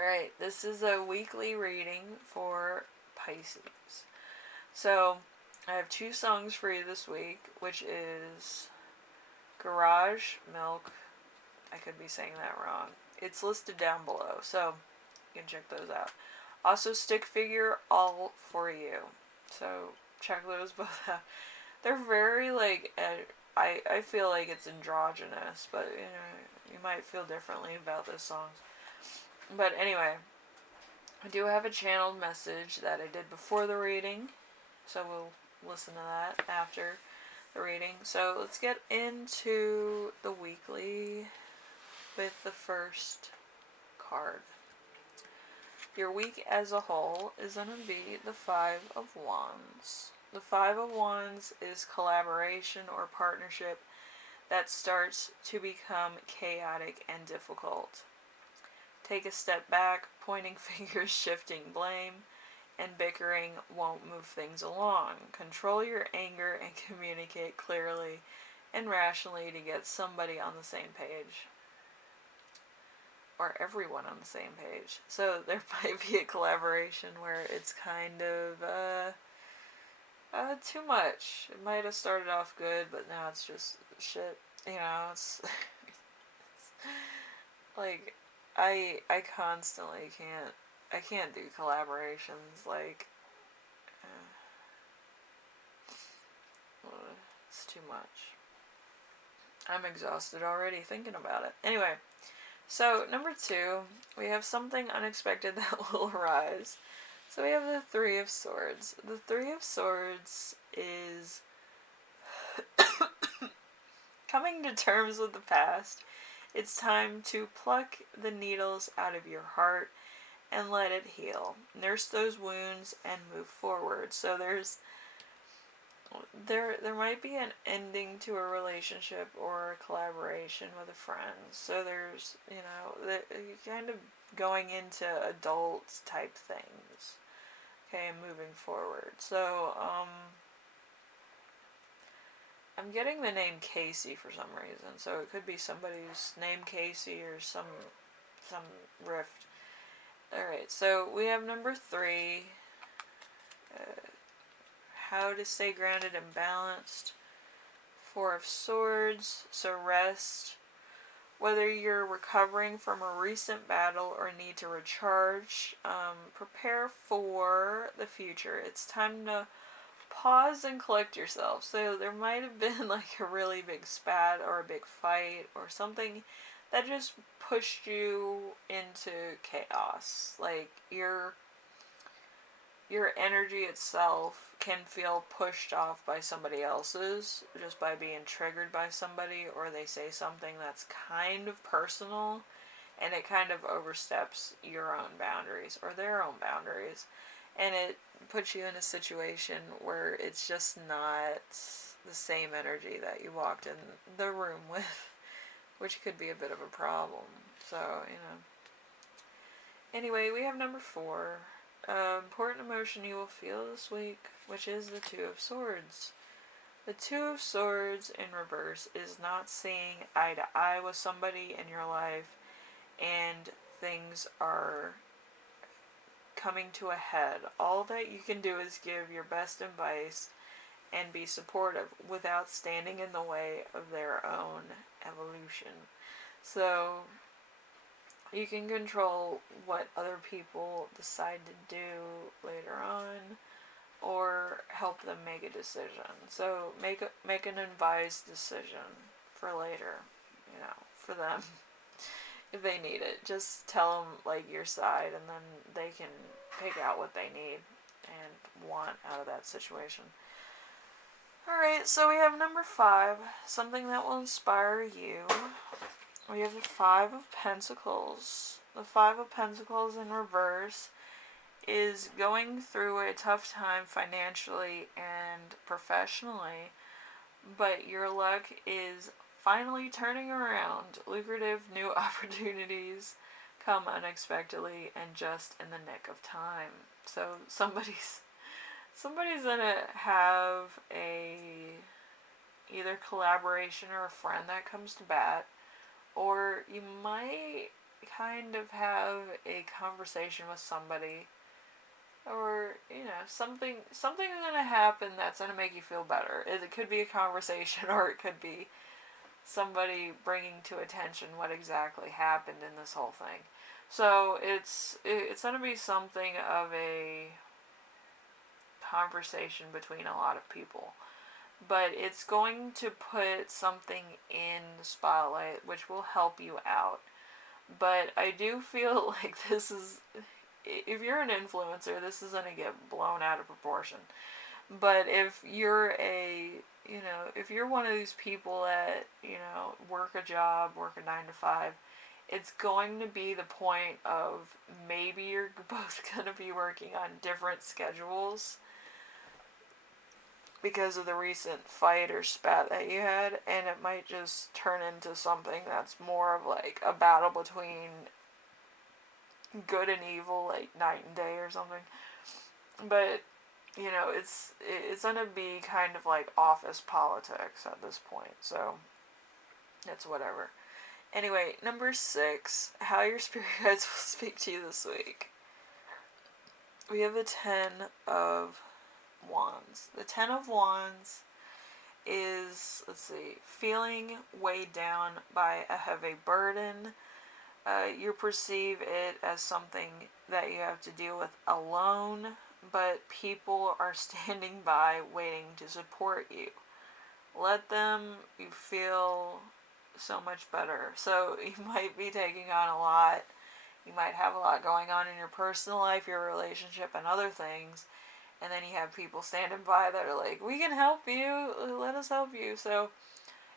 Alright, this is a weekly reading for Pisces. So, I have 2 songs for you this week, which is Garage Milk. I could be saying that wrong. It's listed down below, so you can check those out. Also, Stick Figure All For You. So, check those both out. They're very, I feel like it's androgynous, but, you might feel differently about those songs. But anyway, I do have a channeled message that I did before the reading, so we'll listen to that after the reading. So let's get into the weekly with the first card. Your week as a whole is going to be the Five of Wands. The Five of Wands is collaboration or partnership that starts to become chaotic and difficult. Take a step back, pointing fingers, shifting blame, and bickering won't move things along. Control your anger and communicate clearly and rationally to get somebody on the same page. Or everyone on the same page. So there might be a collaboration where it's kind of too much. It might have started off good, but now it's just shit. It's like I constantly can't do collaborations, it's too much. I'm exhausted already thinking about it. Anyway, so number 2, we have something unexpected that will arise. So we have the Three of Swords. The Three of Swords is coming to terms with the past. It's time to pluck the needles out of your heart and let it heal. Nurse those wounds and move forward. So there might be an ending to a relationship or a collaboration with a friend. So there's, kind of going into adult type things. Okay, moving forward. So, I'm getting the name Casey for some reason, so it could be somebody's name Casey or some rift. Alright, so we have number 3. How to stay grounded and balanced. 4 of Swords, so rest. Whether you're recovering from a recent battle or need to recharge, prepare for the future. It's time to pause and collect yourself. So there might have been like a really big spat or a big fight or something that just pushed you into chaos. Like your energy itself can feel pushed off by somebody else's just by being triggered by somebody, or they say something that's kind of personal and it kind of oversteps your own boundaries or their own boundaries, and it puts you in a situation where it's just not the same energy that you walked in the room with, which could be a bit of a problem. So, Anyway, we have number 4. Important emotion you will feel this week, which is the Two of Swords. The Two of Swords in reverse is not seeing eye to eye with somebody in your life, and things are coming to a head. All that you can do is give your best advice and be supportive without standing in the way of their own evolution. So you can control what other people decide to do later on, or help them make a decision. So make an advised decision for later, for them. If they need it, just tell them your side, and then they can pick out what they need and want out of that situation. Alright, so we have number 5, something that will inspire you. We have the Five of Pentacles. The Five of Pentacles in reverse is going through a tough time financially and professionally, but your luck is finally turning around. Lucrative new opportunities come unexpectedly and just in the nick of time. So somebody's gonna have either collaboration or a friend that comes to bat, or you might kind of have a conversation with somebody, or something's gonna happen that's gonna make you feel better. It could be a conversation, or it could be somebody bringing to attention what exactly happened in this whole thing. So it's gonna be something of a conversation between a lot of people, but it's going to put something in the spotlight which will help you out. But I do feel like this is, if you're an influencer, this is going to get blown out of proportion. But if you're if you're one of these people that, work a job, work a 9 to 5, it's going to be the point of maybe you're both going to be working on different schedules because of the recent fight or spat that you had, and it might just turn into something that's more of like a battle between good and evil, like night and day or something. But it's gonna be kind of like office politics at this point, so it's whatever. Anyway, number 6, how your spirit guides will speak to you this week. We have the 10 of Wands. The 10 of Wands is, feeling weighed down by a heavy burden. You perceive it as something that you have to deal with alone, but people are standing by waiting to support you. Let them, you feel so much better. So you might be taking on a lot. You might have a lot going on in your personal life, your relationship, and other things. And then you have people standing by that are like, we can help you, let us help you. So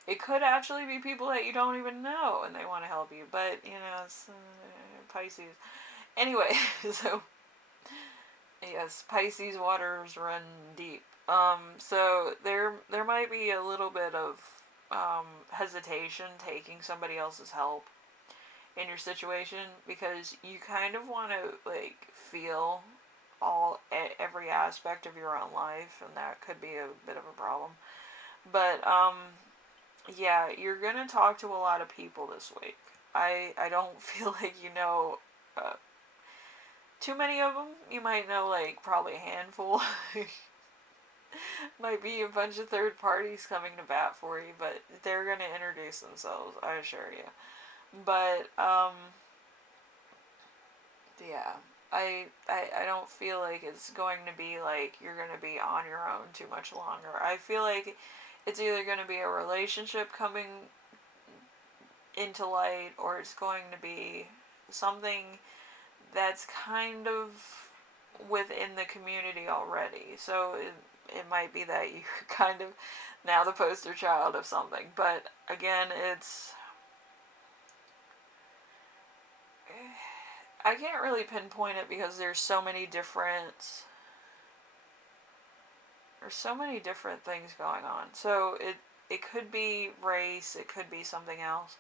it could actually be people that you don't even know and they want to help you. But, it's Pisces. Anyway, so, yes, Pisces waters run deep. So there might be a little bit of hesitation taking somebody else's help in your situation, because you kind of want to, feel every aspect of your own life, and that could be a bit of a problem. But yeah, you're gonna talk to a lot of people this week. I don't feel like too many of them. You might know probably a handful. Might be a bunch of third parties coming to bat for you, but they're gonna introduce themselves, I assure you. But yeah, I don't feel like it's going to be like you're going to be on your own too much longer. I feel like it's either going to be a relationship coming into light, or it's going to be something that's kind of within the community already. So it might be that you're kind of now the poster child of something. But again, I can't really pinpoint it because there's so many different things going on. So it could be race, it could be something else.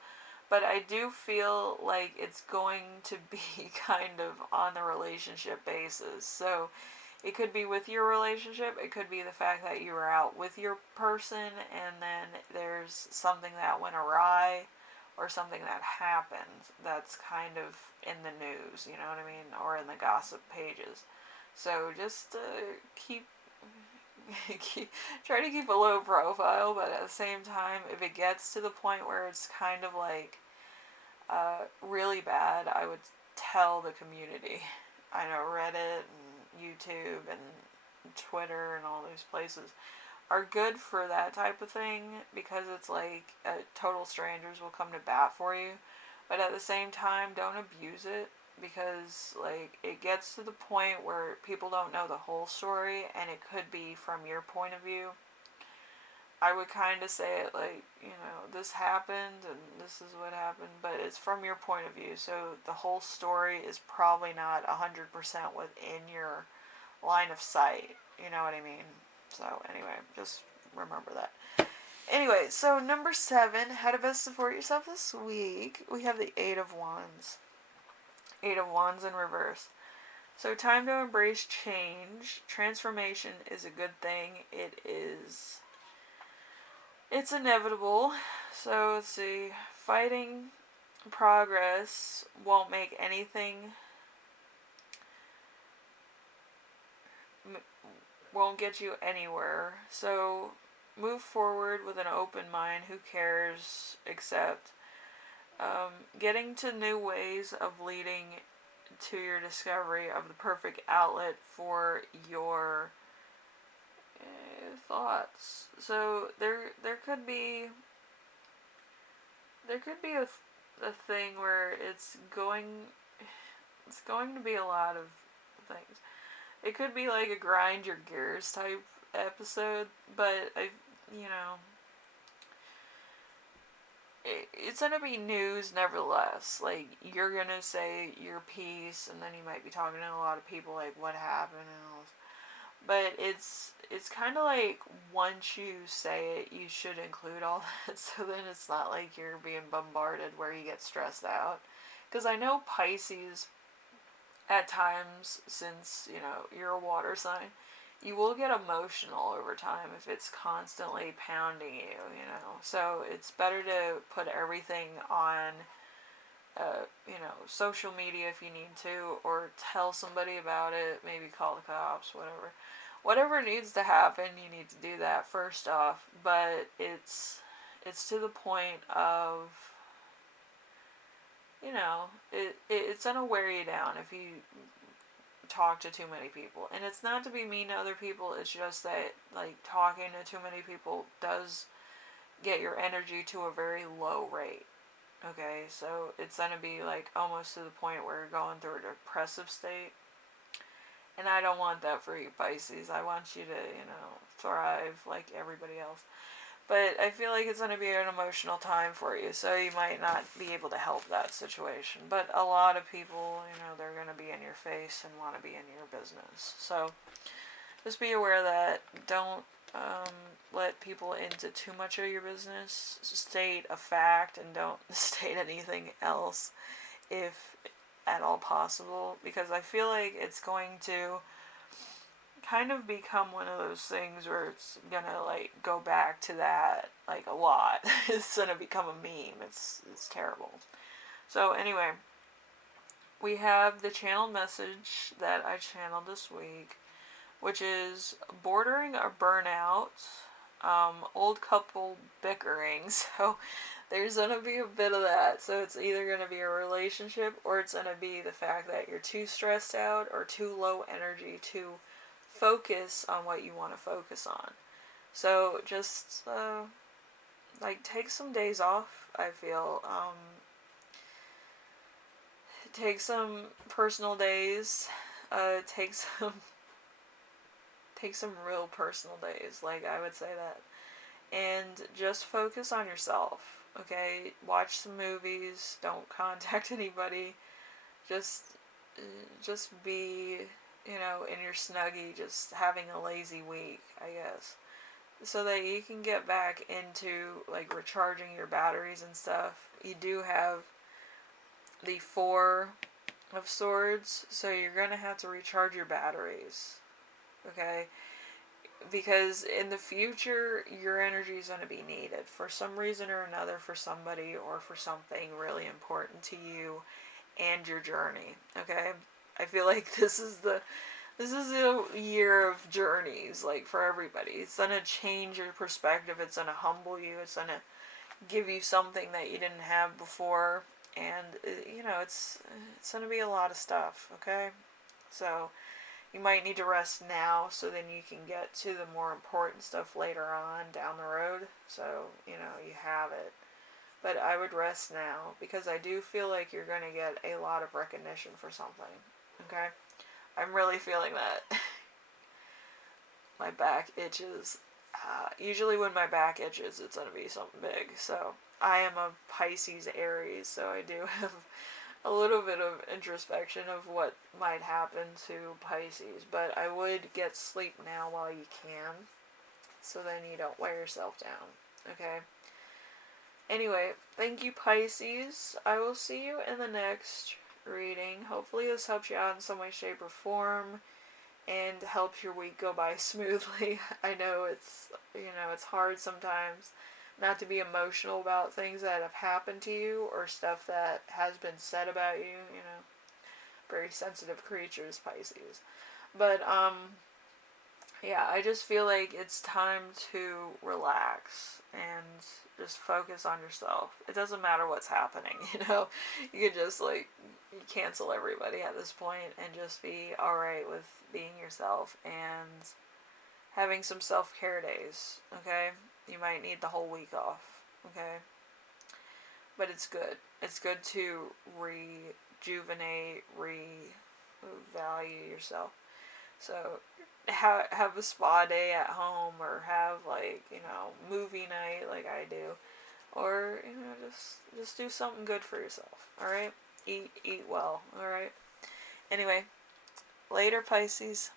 But I do feel like it's going to be kind of on the relationship basis. So it could be with your relationship, it could be the fact that you were out with your person and then there's something that went awry, or something that happened that's kind of in the news, you know what I mean, or in the gossip pages. So just try to keep a low profile, but at the same time, if it gets to the point where it's kind of really bad, I would tell the community. I know Reddit and YouTube and Twitter and all those places are good for that type of thing, because it's total strangers will come to bat for you, but at the same time, don't abuse it, because it gets to the point where people don't know the whole story, and it could be from your point of view. I would kind of say it this happened and this is what happened, but it's from your point of view, so the whole story is probably not 100% within your line of sight, you know what I mean? So anyway, just remember that. Anyway, so number 7, how to best support yourself this week. We have the 8 of Wands. 8 of Wands in reverse. So time to embrace change. Transformation is a good thing. It's inevitable. So let's see. Fighting progress won't make anything, won't get you anywhere. So move forward with an open mind. Who cares? Except getting to new ways of leading to your discovery of the perfect outlet for your thoughts. So there could be a thing where it's going to be a lot of things. It could be like a grind your gears type episode, but it's gonna be news nevertheless. Like, you're gonna say your piece, and then you might be talking to a lot of people, like, what happened and all this. But it's kind of like, once you say it, you should include all that, so then it's not like you're being bombarded where you get stressed out. Because I know Pisces, at times, since, you're a water sign, you will get emotional over time if it's constantly pounding you. So it's better to put everything on, social media if you need to, or tell somebody about it, maybe call the cops, whatever. Whatever needs to happen, you need to do that first off, but it's to the point of, it's gonna wear you down if you talk to too many people. And it's not to be mean to other people, it's just that, like, talking to too many people does get your energy to a very low rate. Okay, so it's gonna be like almost to the point where you're going through a depressive state. And I don't want that for you, Pisces. I want you to, thrive like everybody else. But I feel like it's going to be an emotional time for you, so you might not be able to help that situation. But a lot of people, they're going to be in your face and want to be in your business. So just be aware of that. Don't let people into too much of your business. State a fact and don't state anything else if at all possible. Because I feel like it's going to kind of become one of those things where it's gonna, like, go back to that, like, a lot. It's gonna become a meme. It's terrible. So anyway, we have the channeled message that I channeled this week, which is bordering a burnout, old couple bickering. So there's gonna be a bit of that. So it's either gonna be a relationship, or it's gonna be the fact that you're too stressed out or too low energy to focus on what you want to focus on. So just take some days off. I feel take some personal days. Take some real personal days. Like, I would say that, and just focus on yourself. Okay, watch some movies. Don't contact anybody. Just be, in your snuggie, just having a lazy week, I guess. So that you can get back into, like, recharging your batteries and stuff. You do have the Four of Swords, so you're going to have to recharge your batteries. Okay? Because in the future, your energy is going to be needed for some reason or another, for somebody or for something really important to you and your journey. Okay? I feel like this is a year of journeys, like, for everybody. It's gonna change your perspective. It's gonna humble you. It's gonna give you something that you didn't have before, and it's gonna be a lot of stuff. Okay, so you might need to rest now, so then you can get to the more important stuff later on down the road. So you have it. But I would rest now, because I do feel like you're going to get a lot of recognition for something. Okay? I'm really feeling that. My back itches. Usually when my back itches, it's going to be something big. So I am a Pisces Aries, so I do have a little bit of introspection of what might happen to Pisces. But I would get sleep now while you can, so then you don't wear yourself down. Okay? Anyway, thank you, Pisces. I will see you in the next reading. Hopefully this helps you out in some way, shape, or form, and helps your week go by smoothly. I know it's hard sometimes, not to be emotional about things that have happened to you or stuff that has been said about you, you know. Very sensitive creatures, Pisces. But, yeah, I just feel like it's time to relax and just focus on yourself. It doesn't matter what's happening, you know. You could just, like, cancel everybody at this point and just be alright with being yourself and having some self-care days, okay? You might need the whole week off, okay? But it's good. It's good to rejuvenate, revalue yourself. So have a spa day at home, or have, like, you know, movie night like I do, or, you know, just do something good for yourself. All right, eat well. All right. Anyway, later, Pisces.